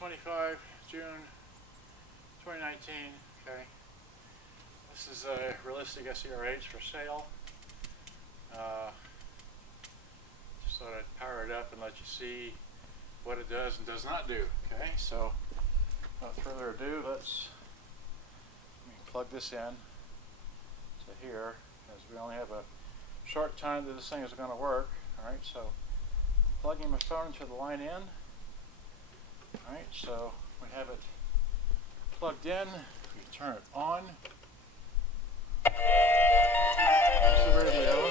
25 June 2019. Okay, this is a realistic SCR-8 for sale. Just thought I'd power it up and let you see what it does and does not do. Okay, so without further ado, let me plug this in to here, because we only have a short time that this thing is going to work. All right, so I'm plugging my phone into the line in. All right, so we have it plugged in. We turn it on. There's the radio.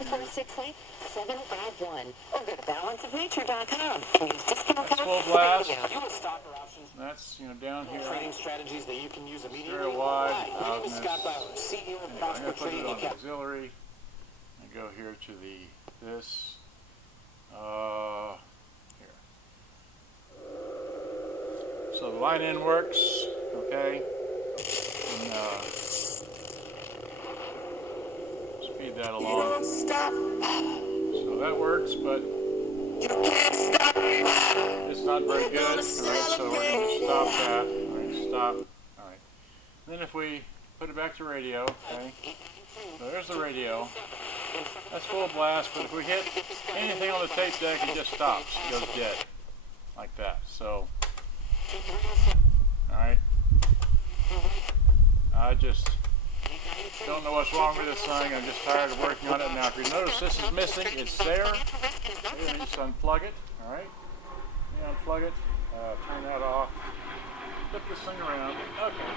468-751 or go to balanceofnature.com. That's full blast. That's, down here. Training strategies that you can use immediately. Stereo wide, loudness. Anyway, I'm going to put it on the auxiliary and go here to this. Here. So the line in works, okay. And, speed that along. So that works, but it's not very good. Alright, so we're going to stop that. Alright, stop. Alright. Then if we put it back to radio, okay. So there's the radio. That's full blast, but if we hit anything on the tape deck, it just stops. It goes dead. Like that. So, alright. I just don't know what's wrong with this thing. I'm just tired of working on it. Now, if you notice this is missing, it's there. Okay, just unplug it. Alright. Unplug it. Turn that off. Flip this thing around. Okay.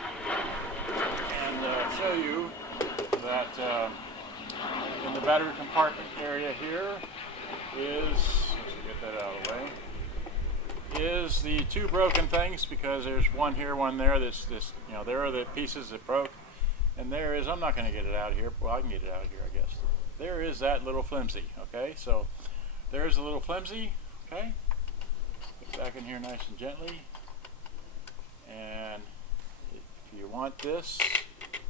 And show you that in the battery compartment area here is, let's get that out of the way, is the two broken things, because there's one here, one there. There are the pieces that broke, and there is, I'm not going to get it out of here. Well, I can get it out of here, I guess. There is that little flimsy. Okay, so there's a little flimsy. Okay, put it back in here nice and gently. And if you want this,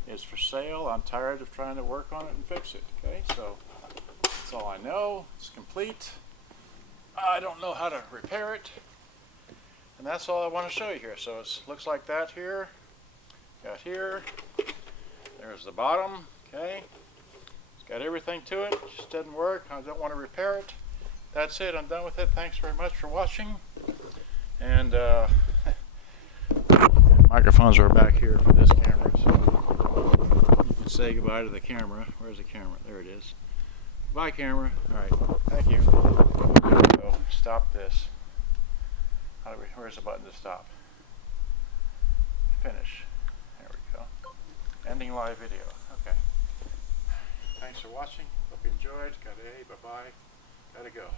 it's for sale. I'm tired of trying to work on it and fix it. Okay, so that's all I know. It's complete. I don't know how to repair it, and that's all I want to show you here. So it looks like that here. Got here. There's the bottom. Okay, it's got everything to it. Just doesn't work. I don't want to repair it. That's it. I'm done with it. Thanks very much for watching. And microphones are back here for this camera, so you can say goodbye to the camera. Where's the camera? There it is. Bye, camera. All right. Thank you. So stop this. Where's the button to stop? Finish. There we go. Ending live video. Okay. Thanks for watching. Hope you enjoyed. Bye-bye. Gotta go.